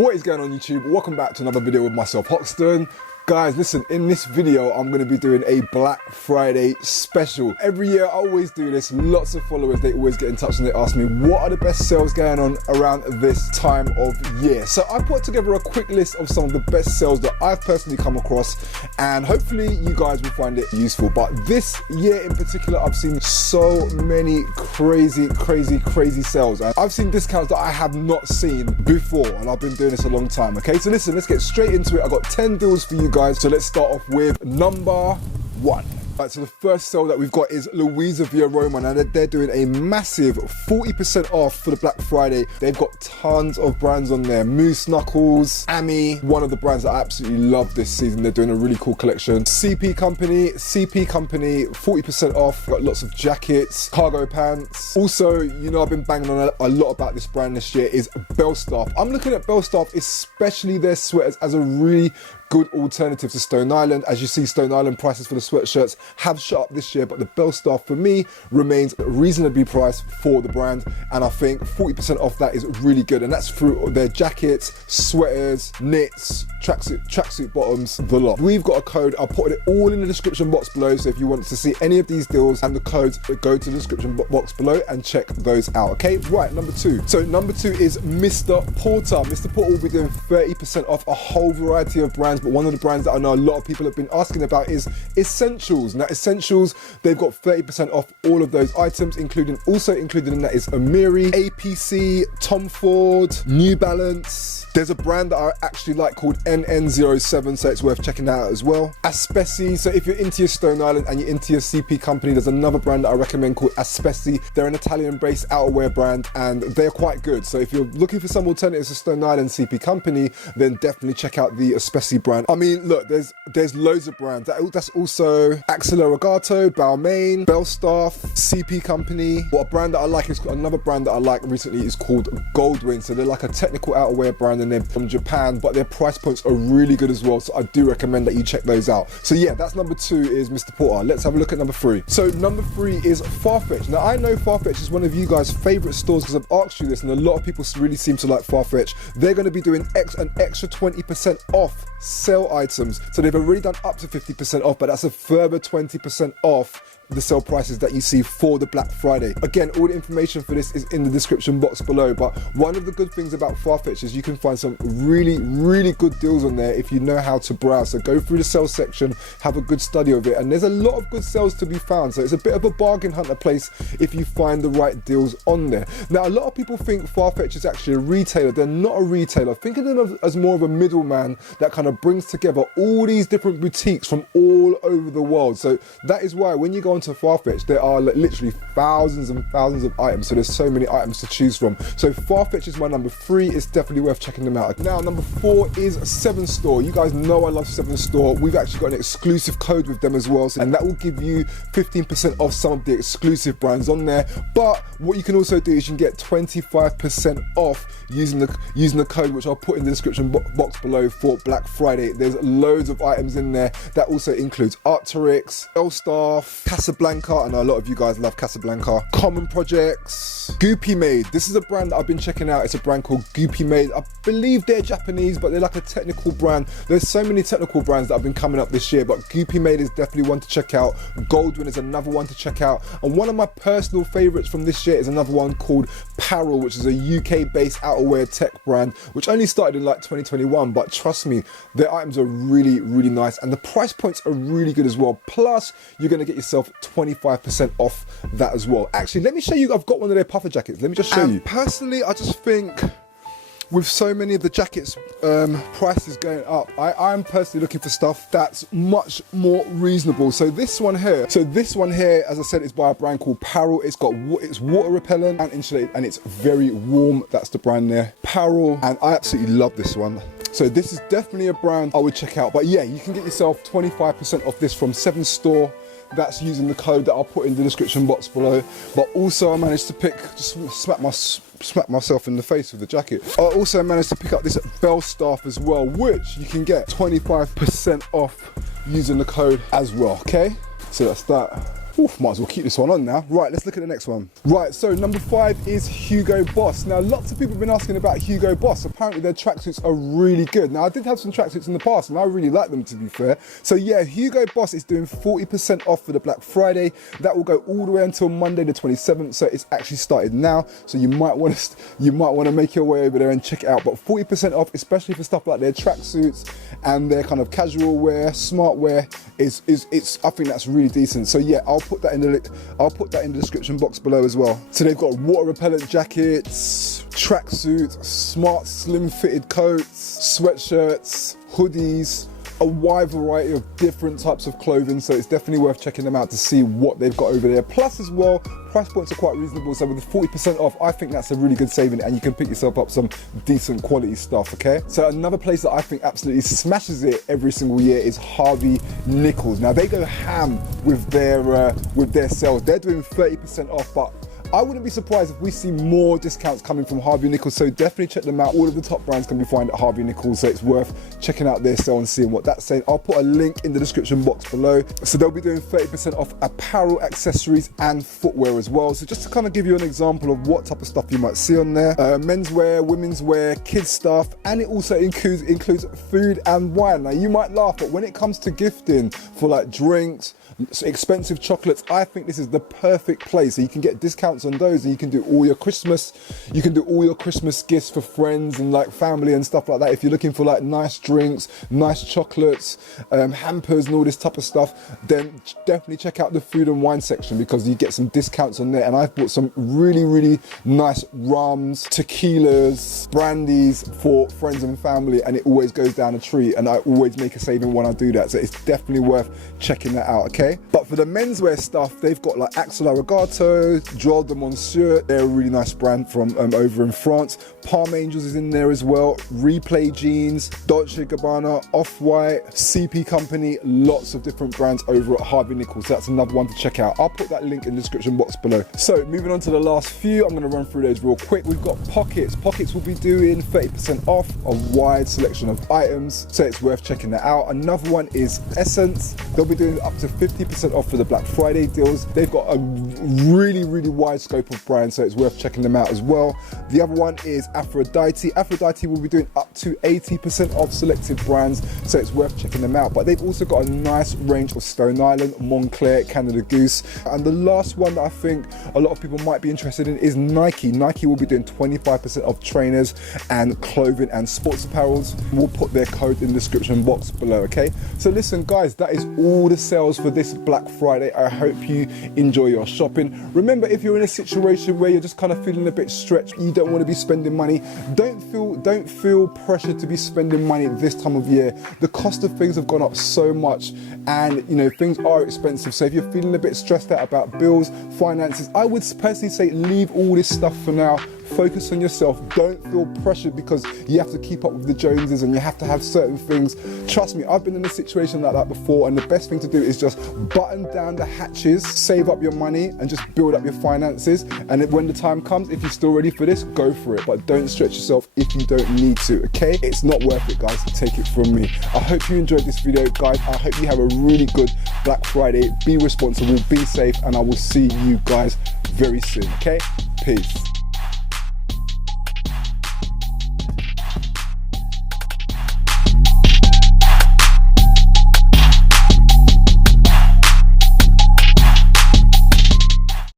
What is going on YouTube? Welcome back to another video with myself, Hoxton. Guys, listen, in this video, I'm going to be doing a Black Friday special. Every year, I always do this. Lots of followers, they always get in touch and they ask me, what are the best sales going on around this time of year? So I put together a quick list of some of the best sales that I've personally come across, and hopefully you guys will find it useful. But this year in particular, I've seen so many crazy sales. And I've seen discounts that I have not seen before, and I've been doing this a long time, okay? So listen, let's get straight into it. I've got 10 deals for you guys. So let's start off with number 1. Right, so the first sale that we've got is Louisa Via Roma. Now they're doing a massive 40% off for the Black Friday. They've got tons of brands on there. Moose Knuckles, Ami, one of the brands that I absolutely love this season. They're doing a really cool collection. CP Company, 40% off. Got lots of jackets, cargo pants. Also, you know, I've been banging on a lot about this brand this year is Belstaff. I'm looking at Belstaff, especially their sweaters, as a really good alternative to Stone Island. As you see, Stone Island prices for the sweatshirts have shot up this year, but the Belstaff for me remains reasonably priced for the brand, and I think 40% off that is really good, and that's through their jackets, sweaters, knits, tracksuit bottoms, the lot. We've got a code, I'll put it all in the description box below, so if you want to see any of these deals and the codes, go to the description box below and check those out, okay? Right, number 2. So number 2 is Mr. Porter. Mr. Porter will be doing 30% off a whole variety of brands, but one of the brands that I know a lot of people have been asking about is Essentials. Now Essentials, they've got 30% off all of those items, also included in that is Amiri, APC, Tom Ford, New Balance. There's a brand that I actually like called NN07, so it's worth checking that out as well. Aspesi, so if you're into your Stone Island and you're into your CP Company, there's another brand that I recommend called Aspesi. They're an Italian-based outerwear brand and they're quite good. So if you're looking for some alternatives to Stone Island CP Company, then definitely check out the Aspesi brand. I mean, look, there's loads of brands. That's also Accelerato, Balmain, Belstaff, CP Company. What a brand that I like is another brand that I like recently is called Goldwing. So they're like a technical outerwear brand, and they're from Japan, but their price points are really good as well, so I do recommend that you check those out. So yeah, that's number 2 is Mr. Porter. Let's have a look at number 3. So number 3 is Farfetch. Now I know Farfetch is one of you guys' favorite stores because I've asked you this, and a lot of people really seem to like Farfetch. They're going to be doing an extra 20% off sale items. So they've already done up to 50% off, but that's a further 20% off the sale prices that you see for the Black Friday. Again, all the information for this is in the description box below, but one of the good things about Farfetch is you can find some really good deals on there if you know how to browse. So go through the sales section, have a good study of it, and there's a lot of good sales to be found, so it's a bit of a bargain hunter place if you find the right deals on there. Now, a lot of people think Farfetch is actually a retailer. They're not a retailer. Think of them as more of a middleman that kind of brings together all these different boutiques from all over the world. So that is why when you go to Farfetch, there are literally thousands and thousands of items, so there's so many items to choose from. So Farfetch is my number 3. It's definitely worth checking them out. Now number 4 is 7 Store. You guys know I love 7 Store. We've actually got an exclusive code with them as well, and that will give you 15% off some of the exclusive brands on there. But what you can also do is you can get 25% off using the code, which I'll put in the description box below for Black Friday. There's loads of items in there. That also includes Arc'teryx, Belstaff, Casablanca. I know a lot of you guys love Casablanca. Common Projects, Goopy Made. This is a brand that I've been checking out. It's a brand called Goopy Made. I believe they're Japanese, but they're like a technical brand. There's so many technical brands that have been coming up this year, but Goopy Made is definitely one to check out. Goldwyn is another one to check out. And one of my personal favorites from this year is another one called Parel, which is a UK-based outerwear tech brand, which only started in like 2021, but trust me, their items are really nice, and the price points are really good as well. Plus, you're going to get yourself 25% off that as well. Actually, let me show you. I've got one of their puffer jackets. Let me just show you. Personally, I just think with so many of the jackets prices going up, I'm personally looking for stuff that's much more reasonable. So this one here, as I said, is by a brand called Parel. It's water repellent and insulated, and it's very warm. That's the brand there, Parel, and I absolutely love this one. So this is definitely a brand I would check out. But yeah, you can get yourself 25% off this from 7 Store. That's using the code that I'll put in the description box below. But also I managed to just smack myself in the face with the jacket. I also managed to pick up this Belstaff as well, which you can get 25% off using the code as well, okay? So that's that. Oof, might as well keep this one on now. Right, let's look at the next one. Right, so number 5 is Hugo Boss. Now, lots of people have been asking about Hugo Boss. Apparently, their tracksuits are really good. Now, I did have some tracksuits in the past, and I really like them, to be fair. So, yeah, Hugo Boss is doing 40% off for the Black Friday. That will go all the way until Monday the 27th, so it's actually started now. So you might want to make your way over there and check it out. But 40% off, especially for stuff like their tracksuits and their kind of casual wear, smart wear, I think that's really decent. So yeah, I'll put that in the description box below as well. So they've got water repellent jackets, tracksuits, smart slim fitted coats, sweatshirts, hoodies, a wide variety of different types of clothing, so it's definitely worth checking them out to see what they've got over there. Plus as well, price points are quite reasonable, so with the 40% off, I think that's a really good saving, and you can pick yourself up some decent quality stuff, okay? So another place that I think absolutely smashes it every single year is Harvey Nichols. Now they go ham with their sales. They're doing 30% off, but I wouldn't be surprised if we see more discounts coming from Harvey Nichols, so definitely check them out. All of the top brands can be found at Harvey Nichols, so it's worth checking out their sale and seeing what that's saying. I'll put a link in the description box below. So they'll be doing 30% off apparel, accessories, and footwear as well. So just to kind of give you an example of what type of stuff you might see on there. Menswear, women's wear, kids stuff, and it also includes food and wine. Now you might laugh, but when it comes to gifting for like drinks, expensive chocolates, I think this is the perfect place. So you can get discounts on those, and you can do all your Christmas gifts for friends and like family and stuff like that. If you're looking for like nice drinks, nice chocolates, hampers and all this type of stuff, then definitely check out the food and wine section, because you get some discounts on there. And I've bought some really nice rums, tequilas, brandies for friends and family, and it always goes down a treat, and I always make a saving when I do that. So it's definitely worth checking that out, okay? But for the menswear stuff, they've got like Axel Arigato, Joel de Monsieur, they're a really nice brand from over in France. Palm Angels is in there as well. Replay Jeans, Dolce & Gabbana, Off-White, CP Company, lots of different brands over at Harvey Nichols. So that's another one to check out. I'll put that link in the description box below. So moving on to the last few, I'm going to run through those real quick. We've got Pockets. Pockets will be doing 30% off a wide selection of items, so it's worth checking that out. Another one is Essence. They'll be doing up to 50% off for the Black Friday deals. They've got a really wide scope of brands, so it's worth checking them out as well. The other one is Aphrodite. Aphrodite will be doing up to 80% off selected brands, so it's worth checking them out. But they've also got a nice range of Stone Island, Montclair, Canada Goose. And the last one that I think a lot of people might be interested in is Nike. Nike will be doing 25% off trainers and clothing and sports apparels. We'll put their code in the description box below, okay? So listen guys, that is all the sales for this Black Friday. I hope you enjoy your shopping. Remember, if you're in a situation where you're just kind of feeling a bit stretched, you don't want to be spending money, don't feel pressure to be spending money this time of year. The cost of things have gone up so much, and you know, things are expensive. So if you're feeling a bit stressed out about bills, finances, I would personally say leave all this stuff for now. Focus on yourself. Don't feel pressured because you have to keep up with the Joneses and you have to have certain things. Trust me, I've been in a situation like that before, and the best thing to do is just button down the hatches, save up your money and just build up your finances. And when the time comes, if you're still ready for this, go for it. But don't stretch yourself if you don't need to, okay? It's not worth it, guys. Take it from me. I hope you enjoyed this video, guys. I hope you have a really good Black Friday. Be responsible, be safe, and I will see you guys very soon, okay? Peace.